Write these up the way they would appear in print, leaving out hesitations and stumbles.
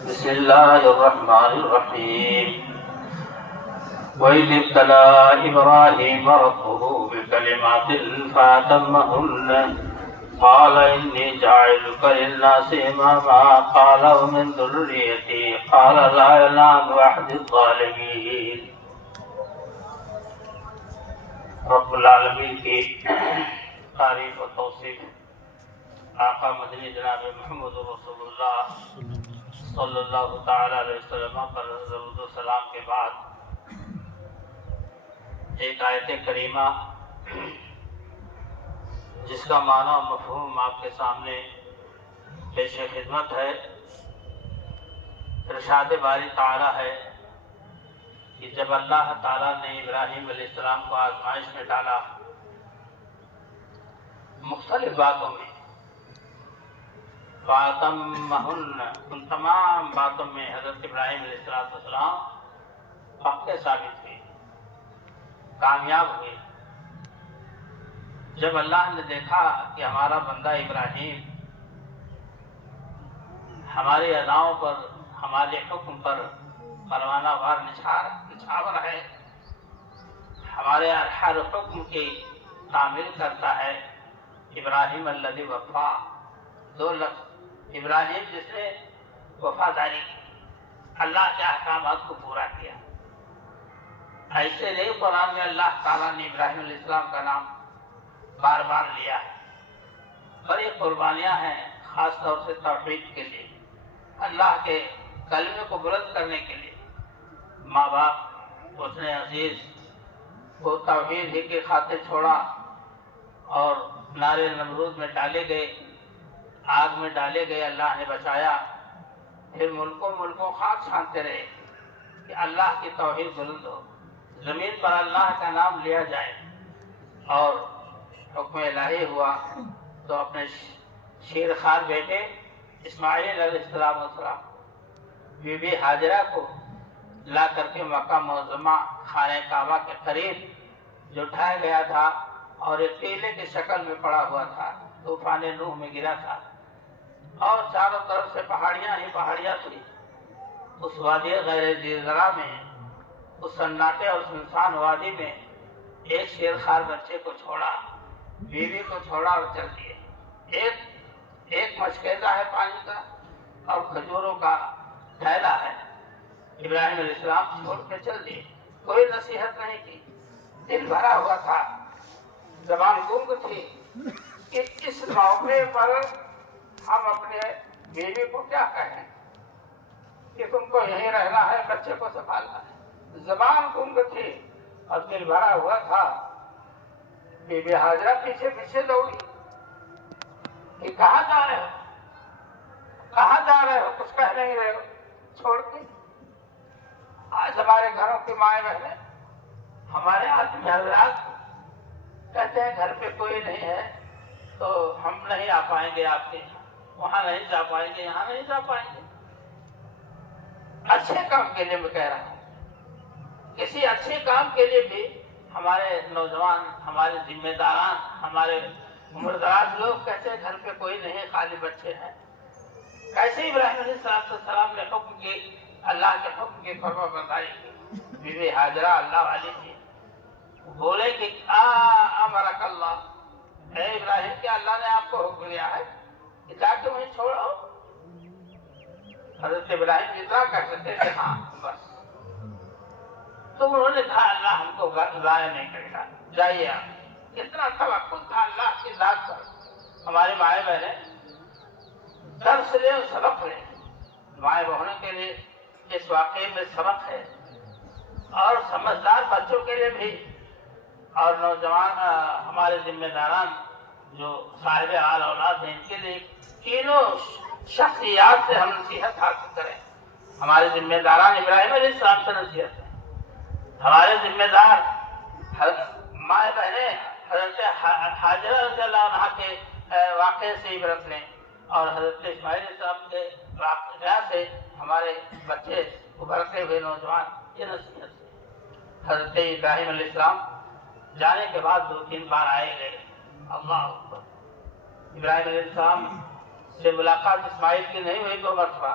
بسم الله الرحمن الرحيم وإذ ابتلى إبراهيم ربه بكلمات فأتمهن قال إني جاعلك للناس إماما قال ومن ذريتي قال لا ينال عهد الظالمين. رب العالمین کی تعریف و توصیف آقا مدنی جناب محمد رسول اللہ صلی اللہ تعالی علیہ وسلم پر درود و سلام کے بعد ایک آیت کریمہ جس کا معنی و مفہوم آپ کے سامنے پیش خدمت ہے. ارشاد باری تعالی ہے کہ جب اللہ تعالیٰ نے ابراہیم علیہ السلام کو آزمائش میں ڈالا مختلف باتوں میں، فَأَتَمَّهُنَّ، ان تمام باتوں میں حضرت ابراہیم علیہ السلام پکے ثابت ہوئے، کامیاب ہوئے. جب اللہ نے دیکھا کہ ہمارا بندہ ابراہیم ہماری اداؤں پر، ہمارے حکم پر پروانہ وار نچھاور ہے، ہمارے ہر حکم کی تعمیل کرتا ہے، ابراہیم الذی وفا، دو لفظ، ابراہیم جس نے وفاداری کی، اللہ کے احکامات کو پورا کیا. ایسے نہیں قرآن میں اللہ تعالیٰ نے ابراہیم علیہ السلام کا نام بار بار لیا ہے. بڑی قربانیاں ہیں خاص طور سے توحید کے لیے، اللہ کے کلمے کو بلند کرنے کے لیے. ماں باپ اس نے عزیز کو توحید ہی کی خاطر چھوڑا اور نارے نمرود میں ڈالے گئے، آگ میں ڈالے گئے، اللہ نے بچایا. پھر ملکوں خاک چھانتے رہے کہ اللہ کی توحید بلند ہو، زمین پر اللہ کا نام لیا جائے. اور حکم الہی ہوا تو اپنے شیر خوار بیٹے اسماعیل علیہ السلام بی بی ہاجرہ کو لا کر کے مکہ معظمہ خانہ کعبہ کے قریب جو ڈھایا گیا تھا اور ایک ٹیلے کی شکل میں پڑا ہوا تھا، طوفان نوح میں گرا تھا اور چاروں طرف سے پہاڑیاں ہی پہاڑیاں تھی. اس وادی غیر ذی زرع میں، اس سناٹے اور سنسان وادی میں ایک شیر خوار بچے کو چھوڑا، بیوی کو چھوڑا اور چل دیے. ایک مشکیزہ ہے پانی کا اور کھجوروں کا تھیلا ہے. ابراہیم علیہ السلام چھوڑ کے چل دیے، کوئی نصیحت نہیں کی. دل بھرا ہوا تھا، زبان گنگ تھی کہ اس موقع پر ہم اپنے بیوی کو کیا کہیں کہ تم کو یہیں رہنا ہے، بچے کو سنبھالنا ہے. زبان گنگ تھی اور دل بھرا ہوا تھا. بی بی ہاجرہ پیچھے پیچھے دوڑی کہ کہاں جا رہے ہو، کہاں جا رہے ہو، کچھ کہہ نہیں رہے ہو چھوڑ کے. آج ہمارے گھروں کی مائیں بہنیں، ہمارے آدمی حضرات کہتے ہیں گھر پہ کوئی نہیں ہے تو ہم نہیں آ پائیں گے آپ کے یہاں، وہاں نہیں جا پائیں گے، یہاں نہیں جا پائیں گے. اچھے کام کے لیے میں کہہ رہا ہوں، کسی اچھے کام کے لیے بھی ہمارے نوجوان، ہمارے ذمہ داران، ہمارے عمردراز لوگ کہتے ہیں گھر پہ کوئی نہیں، خالی بچے ہیں. کیسے ابراہیم علیہ السلام نے حکم کی، اللہ کے حکم کی فرما برداری کی. بی بی ہاجرہ اللہ والی تھی، بولے کہ امرک اللہ، اے ابراہیم کیا اللہ نے آپ کو حکم دیا ہے کہ جا کے وہیں چھوڑو. حضرت ابراہیم اتنا کر سکتے کہ ہاں بس. تو انہوں نے کہا اللہ ہم کو ضائع نہیں کرے گا، جائیے آپ. کتنا توکل تھا اللہ کی ذات پر. ہماری مائیں بہنیں درس لے، سبق لے. مائیں بہنوں کے لیے اس واقعے میں سبق ہے اور سمجھدار بچوں کے لیے بھی، اور نوجوان ہمارے ذمہ داران جو صاحب آل اولاد ہیں ان کے لیے تینوں شخصیات سے ہم نصیحت حاصل کریں. ہمارے ذمہ داران ابراہیم علیہ السلام سے نصیحت ہے، ہمارے ذمہ دار مائیں بہنیں حضرت ہاجرہ رضی اللہ عنہا کے واقعے سے عبرت لیں اور حضرت اسماعیل علیہ السلام کے واقعہ سے ہمارے بچے ابھرتے ہوئے نوجوان یہ نصیحت ہے. حضرت ابراہیم علیہ السلام جانے کے بعد 2-3 بار آئے گئے. اللہ اکبر. ابراہیم علیہ السلام سے ملاقات اسماعیل کی نہیں ہوئی 2 مرتبہ.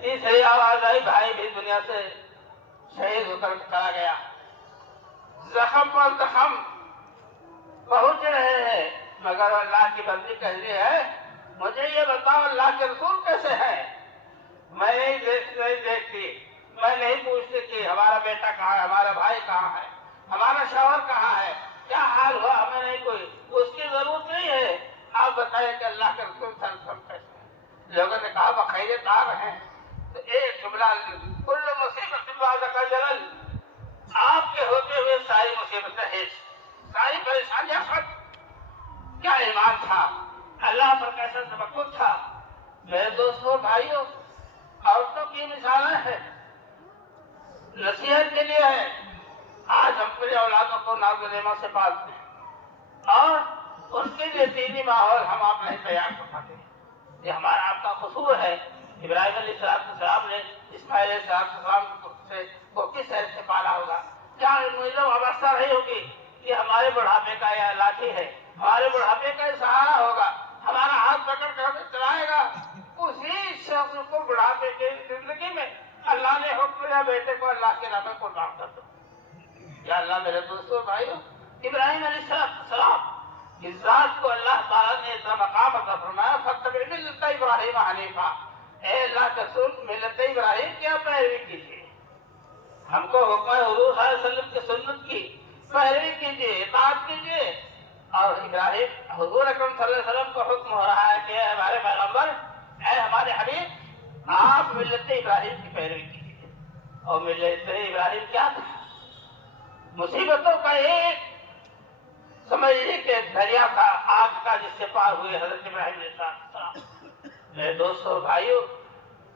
تیسری آواز آئی بھائی بھی دنیا سے شہید ہو کر چلا گیا. زخم پر زخم پہنچ رہے ہیں مگر اللہ کی بندی کہہ رہی ہے مجھے یہ بتاؤ اللہ کے رسول کیسے ہیں. میں نہیں دیکھتی, میں نہیں پوچھتی کہ ہمارا بیٹا کہاں ہے, ہمارا بھائی کہاں ہے, ہمارا شوہر کہاں ہے, کیا حال ہوا, ہمیں نہیں کوئی اس کی ضرورت نہیں ہے. آپ بتائیں کہ اللہ کے رسول صلی اللہ علیہ وسلم کیسے ہیں. لوگوں نے کہا بخیریت آ رہے ہیں تو ایک جملہ کل مصیبت بعد جلل, آپ کے ہوتے ہوئے ساری مصیبتیں ہیں, ساری پریشانیاں ختم. کیا ایمان تھا, اللہ پر کیسا توکل تھا. میرے دوستوں بھائیوں, عورتوں کی مثالیں ہیں, نصیحت کے لیے ہے. آج ہم اپنے اولادوں کو ناز و نعمت سے پالتے ہیں اور ان کے لیے دینی ماحول ہم آپ نہیں تیار کر پاتے. یہ ہمارا آپ کا قصور ہے. ابراہیم علیہ السلام نے اسماعیل علیہ السلام کو کس طرح سے پالا ہوگا. کیا اوستہ رہی ہوگی کہ ہمارے بڑھاپے کا یہ لاٹھی ہے, ہمارے بڑھاپے کا یہ سہارا ہوگا, ہمارا ہاتھ پکڑ کر ہمیں چلائے گا. اسی شخص کو بڑھاپے کی زندگی میں اللہ نے حکم دیا بیٹے کو اللہ کے راہ میں قربان کر دو. یا اللہ میرے دوستوں بھائیوں, ابراہیم علیہ السلام اس ذات کو اللہ تعالیٰ نے اتنا مقام عطا فرمایا فاتبع ملت ابراہیم حنیفا. اے اللہ کے رسول ملت ابراہیم کی آپ پیروی کیجیے. ہم کو حکم ہے حضور صلی اللہ علیہ وسلم کی سنت کی پیروی کیجیے, اطاعت کیجیے. اور ابراہیم حضور اکرم صلی اللہ علیہ وسلم کو حکم ہو رہا ہے کہ اے ہمارے پیغمبر, اے ہمارے حبیب, آپ ملت ابراہیم کی پیروی کیجیے. اور ملت ابراہیم کیا تھا؟ مصیبتوں کا ایک سمجھیے کہ دریا تھا, آگ کا, جس سے پار ہوئے حضرت ابراہیم علیہ السلام. میرے دوستوں بھائیوں,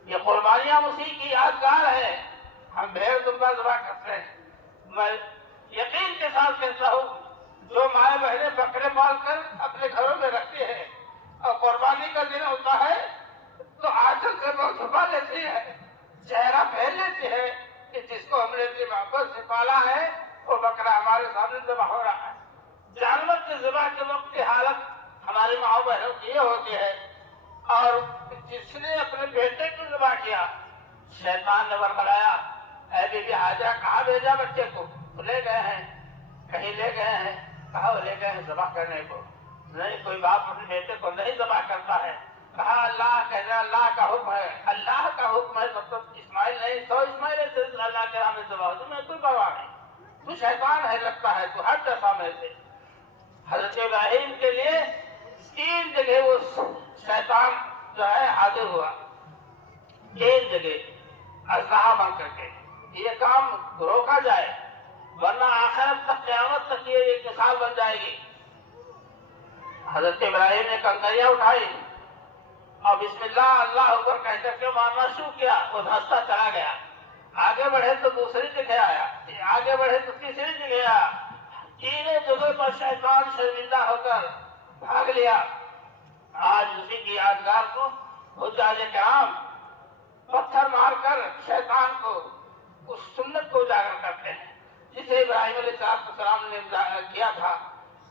یہ قربانیاں مسیح کی یادگار ہے. ہم بھیڑ دمبا ذبح کرتے ہیں. میں یقین کے ساتھ کہتا ہوں, جو مائیں بہنیں بکرے پال کر اپنے گھروں میں رکھتی ہیں اور قربانی کا دن ہوتا ہے تو آنچل سے وہ چھپا لیتی ہے, چہرہ پھیل لیتی ہے کہ جس کو ہم نے اتنی محبت سے پالا ہے وہ بکرا ہمارے سامنے ذبح ہو رہا ہے. جانور کے ذبح کے وقت کی حالت ہماری ماں بہنوں کی یہ ہوتی ہے. اور جس نے اپنے بیٹے کو ذبح کیا, شیطان نے ورملایا, اے بی بی حاجہ کہاں بھیجا بچے کو؟ لے گئے ہیں, کہیں لے گئے ہیں. کہا وہ لے گئے ہیں ذبح کرنے کو. نہیں, کوئی باپ اپنے بیٹے کو نہیں ذبح کرتا ہے. کہا اللہ کہنا اللہ کا حکم ہے, اللہ کا حکم ہے مطلب اسماعیل نہیں, 100 اسماعیل سے اللہ کے راہ میں ذبح ہو. تمہیں کوئی پرواہ نہیں, تو شیطان ہے لگتا ہے, تو ہٹ جیسا میں سے. حضرت ابراہیم کے لیے 3 جگہ وہ شیطان جو ہے حاضر ہوا, 3 جگہ اسلحہ بن کر کے. یہ کام روکا جائے ورنہ آخرت تک, قیامت تک یہ ایک مثال بن جائے گی. حضرت ابراہیم نے کنکریاں اٹھائی اور بسم اللہ اللہ اکبر کہہ کر کے مارنا شروع کیا. وہ دھستا چلا گیا, آگے بڑھے تو دوسری جگہ آیا, آگے بڑھے تو تیسری جگہ آیا. 3 جگہ پر شیطان شرمندہ ہو کر بھاگ لیا. آج اسی کی یادگار کو حجاج کرام پتھر مار کر شیطان کو, اس سنت کو اجاگر کرتے ہیں جسے ابراہیم علیہ السلام نے کیا تھا.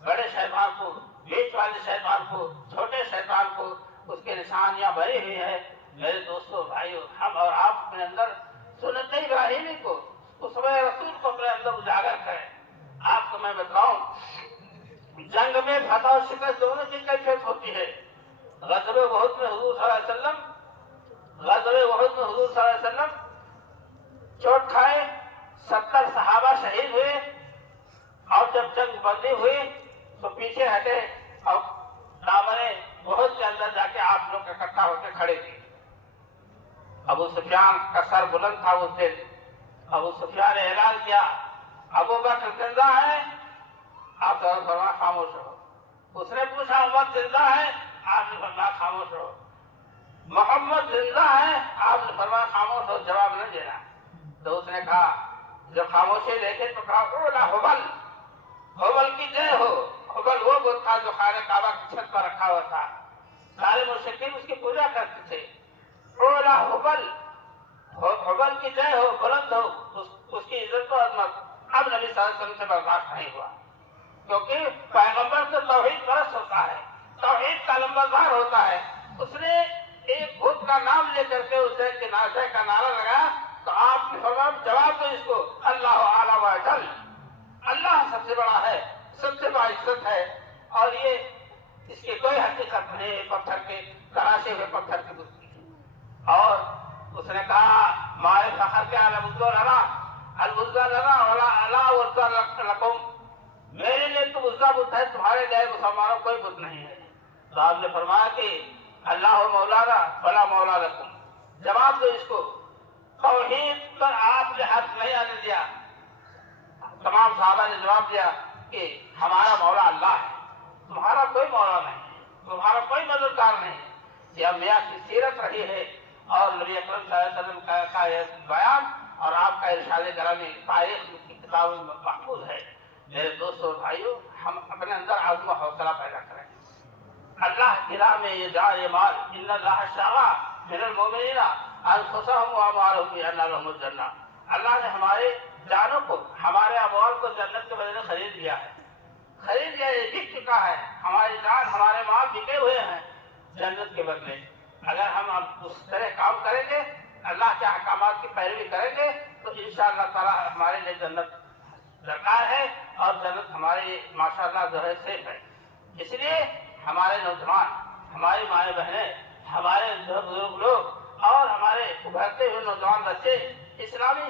بڑے شیطان کو, بیچ والے شیطان کو, چھوٹے شیطان کو, اس کے نشانیاں بھری ہوئی ہیں. میرے دوستوں بھائیوں, ہم اور آپ اپنے اندر سنت ابراہیمی کو, اس میں رسول کو اپنے اندر اجاگر کریں. آپ کو میں بتاؤں, جنگ میں فتح و شکست دونوں کی کیفیت ہوتی ہے. غزوہ احد میں حضور صلی اللہ علیہ وسلم چوٹ کھائے, 70 صحابہ شہید ہوئے. اور جب جنگ بندی ہوئی تو پیچھے ہٹے اور دامن احد کے اندر جا کے آپ لوگ اکٹھا ہو کے کھڑے تھے. ابو سفیان کا سر بلند تھا اس دن. ابو سفیان نے اعلان کیا, ابو بکر زندہ ہے؟ آپ نے فرمایا خاموش رہو. اس نے پوچھا عمر زندہ ہے؟ آپ نے فرمایا خاموش رہو. محمد زندہ ہے؟ آپ نے فرمایا خاموش رہو, جواب نہ دینا. تو اس نے کہا, جب خاموشی دیکھے تو کہا اولا حبل, حبل کی جے ہو. حبل وہ بت تھا جو خانہ کعبہ کی چھت پر رکھا ہوا تھا, سارے مشرکین اس کی پوجا کرتے تھے. اولا حبل, حبل کی جے ہو, بلند ہو. اس کی عزت و عظمت اب نبی صلی اللہ علیہ وسلم سے برداشت نہیں ہوا, کیونکہ پیغمبر سے توحید پرست ہوتا ہے, توحید کا لمبردار ہوتا ہے. اس نے ایک بت کا نام لے کر کے اسے کناسے کا نعرہ لگا تو آپ نے فرمایا جواب دو اس کو، اللہ اعلی و اجل، اللہ سب سے بڑا ہے، سب سے باعزت ہے، اور یہ اس کی کوئی حقیقت نہیں، پتھر کے تراشے ہوئے پتھر کی بت کی۔ اور اس نے کہا مائے فخر کے البزا لنا ولا الا وزا لکم، میرے لیے تو عزا بت ہے، تمہارے لیے مسلمانوں کوئی بت نہیں ہے۔ تو آپ نے فرمایا کہ اللہ مولانا ولا مولا لکم، جواب دو اس کو۔ توحید پر آپ نے حق نہیں آنے دیا۔ تمام صحابہ نے جواب دیا کہ ہمارا مولا اللہ ہے، تمہارا کوئی مولا نہیں ہے، تمہارا کوئی مددگار نہیں ہے۔ یہ انبیاء کی سیرت رہی ہے اور نبی اکرم صلی اللہ علیہ وسلم کا یہ بیان اور آپ کا ارشاد گرامی تاریخ کی کتاب میں محفوظ ہے۔ میرے دوستوں اور بھائیوں، ہم اپنے اندر عزم و حوصلہ پیدا کریں، اللہ کی راہ میں یہ جان یہ مال، ان اللہ اشترى من المؤمنین انفسهم واموالهم بان لهم الجنہ، اللہ نے ہمارے جانوں کو، ہمارے اموال کو جنت کے بدلے خرید لیا ہے، خرید لیا، یہ بک چکا ہے، ہماری جان ہمارے مال بکے ہوئے ہیں جنت کے بدلے۔ اگر ہم اس طرح کام کریں گے، اللہ کے احکامات کی پیروی کریں گے تو انشاءاللہ تعالی ہمارے لیے جنت درکار ہے اور جنت ہمارے لیے ماشاءاللہ جو ہے سیف ہے۔ اس لیے ہمارے نوجوان، ہماری مائیں بہنیں، ہمارے بزرگ لوگ اور ہمارے ابھرتے ہوئے نوجوان بچے اسلامی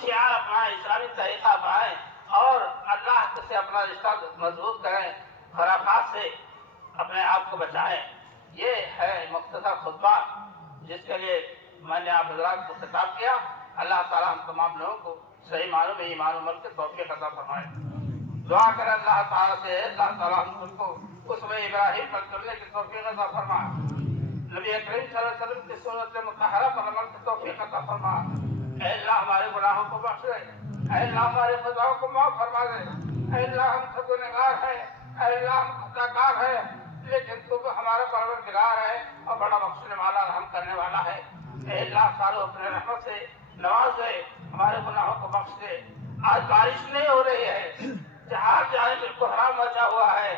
شعار اپنائیں، اسلامی طریقہ اپنائیں اور اللہ سے اپنا رشتہ مضبوط کریں، خرافات سے اپنے آپ کو بچائیں۔ یہ ہے مختصر خطبہ جس کے لیے میں نے آپ حضرات کو خطاب کیا۔ اللہ تعالیٰ ہم تمام لوگوں کو صحیح معنوں میں ایمان و عمل کی توفیق عطا فرمائے۔ دعا کریں اللہ تعالیٰ سے، اللہ تعالیٰ ہم سب کو اس میں ابراہیم پر چلنے کی توفیق عطا فرما، نبی کریم صلی اللہ علیہ وسلم کی سنت مطہرہ پر عمل کی توفیق عطا فرما۔ اے اللہ ہمارے گناہوں کو بخش دے، اے اللہ ہمارے خطاؤں کو معاف فرما دے، اے اللہ ہم سب گنہگار ہیں، اے اللہ ہم خطا کار ہیں، لیکن تو ہمارا پروردگار ہے اور بڑا بخشنے والا رحم کرنے والا ہے۔ اے اللہ ساروں اپنے رحمت سے نواز دے، ہمارے گناہوں کو بخش دے۔ آج بارش نہیں ہو رہی ہے، جہاں جہاں کوہرام مچا ہوا ہے،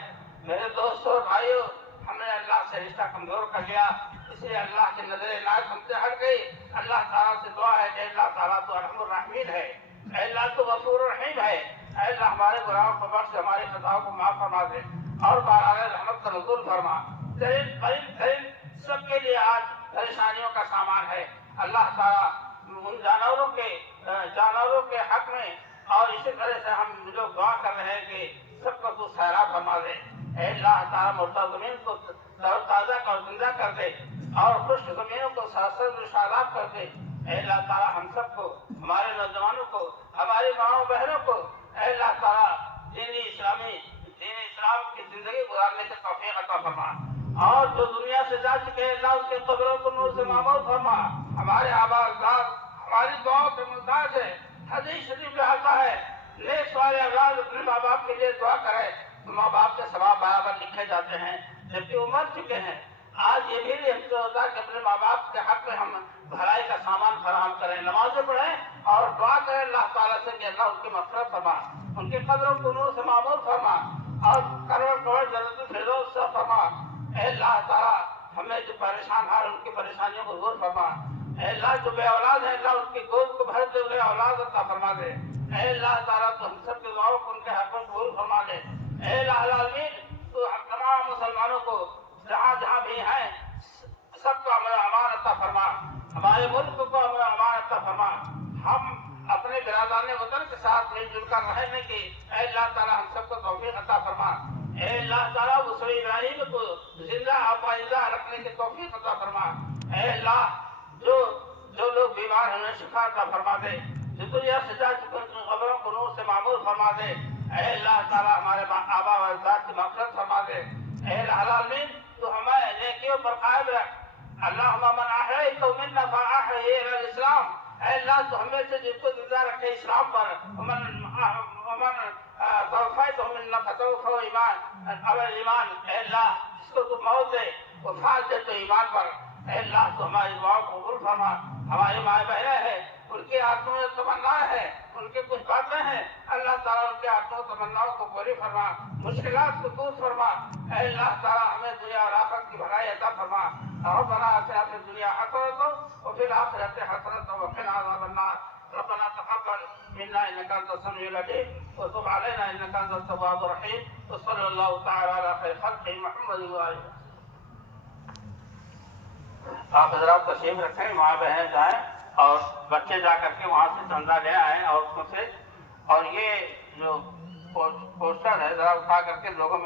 میرے دوستوں اور بھائیوں، ہم نے اللہ سے رشتہ کمزور کر لیا، اس لیے اللہ کی نظر عنایت ہم سے ہٹ گئی۔ اللہ تعالیٰ سے دعا ہے کہ اللہ تعالیٰ تو ارحم الراحمین ہے، اے اللہ تو غفور الرحیم ہے، اے اللہ ہمارے گناہوں کو بخش، ہمارے خطاؤں کو معاف فرما دے اور بارآن رحمت کا نزول فرما۔ قریب سب کے لیے آج پریشانیوں کا سامان ہے، اللہ تعالیٰ ان جانوروں کے حق میں اور اسی طرح سے ہم لوگ دعا کر رہے ہیں کہ سب کو تو سیراب فرما دے۔ اے اللہ تعالیٰ مردہ زمین کو تازہ کر، زندہ کر دے اور خشک زمینوں کو سرسبز و شاداب کر دے۔ اے اللہ تعالیٰ ہم سب کو، ہمارے نوجوانوں کو، ہماری ماؤں بہنوں کو، اے اللہ تعالیٰ دین اسلام کی زندگی گزارنے کی توفیق عطا فرما، اور جو دنیا سے جا چکے ہیں اللہ اس کے قبروں کو نور سے معمور فرما۔ ہمارے آبا اجداد ہماری دعاؤں کے محتاج ہے، حدیث شریف میں آتا ہے نیک والے اولاد اپنے ماں باپ کے لیے دعا کرے تو ماں باپ کے ثواب برابر لکھے جاتے ہیں، جبکہ وہ مر چکے ہیں۔ آج یہ بھی ہم سے ہوتا ہے کہ اپنے ماں باپ کے حق میں ہم بھلائی کا سامان فراہم کریں، نمازیں پڑھیں اور دعا کریں اللہ تعالیٰ سے کہ اللہ ان کی مغفرت فرما، ان کی قبروں کو نور سے معمور فرما اور کروڑ جنت الفردوس سے فرما۔ اے اللہ تعالیٰ ہمیں جو پریشان ہیں ان کی پریشانیوں کو دور فرما۔ اے اللہ جو بے اولاد ہے اللہ ان کی گود کو بھر دے، انہیں اولاد عطا فرما دے۔ اے اللہ تعالیٰ تو ہم سب کے دعاؤں کو ان کے حق میں قبول فرما دے۔ اے اللہ العالمین تو تمام مسلمانوں کو جہاں جہاں بھی ہیں سب کو امن و امان عطا فرما، ہمارے ملک کو امن و امان عطا فرما۔ ہم اپنے برادران وطن کے ساتھ مل جل کر رہنے کی اے اللہ تعالیٰ ہم سب کو توفیق عطا فرما۔ اے اللہ تعالیٰ اس ابراہیم کو زندہ پائیدہ رکھنے کی توفیق عطا فرما۔ اے اللہ جو لوگ بیمار ہیں انہیں شفا عطا فرما دے، جو دنیا سے جا چکے ان قبروں کو نور سے معمور فرما دے۔ اے اللہ تعالیٰ ہمارے آبا و اجداد کی مغفرت فرما دے۔ اے العالمین تو ہمیں نیکیوں پر قائم رکھ۔ اللہم من احییت منا فاحیہ علی الاسلام، اے اللہ تو ہمیں سے جن کو زندہ رکھے اسلام پر، ومن توفیت منا فتوفہ ایمان علی ایمان، اے اللہ جس کو تو موت دے وفات دے تو ایمان پر۔ اے اللہ تو ہماری دعاؤں کو قبول فرما۔ ہماری مائیں بہنیں ہیں ان کی آنکھوں میں تمنا ہے، ان کے کچھ باتیں ہیں، اللہ تعالیٰ ان کے آنکھوں تمناؤں کو پوری فرما، مشکلات کو دور فرما۔ اے اللہ تعالیٰ ہمیں دنیا اور آخرت کی بھلائی عطا فرما۔ ربنا آتنا في الدنيا حسنة وفي الآخرة حسنة وقنا عذاب النار ربنا تقبل منا إنك أنت السميع العليم وتب علينا إنك أنت التواب الرحيم وصلى الله تعالى على خير خلقه محمد وآله. آپ حضرات تشریف رکھیں, وہاں بہن جائیں اور بچے جا کر کے وہاں سے چندہ لے آئیں اور اس سے. اور یہ جو پوسٹر ہے ذرا اٹھا کر کے لوگوں میں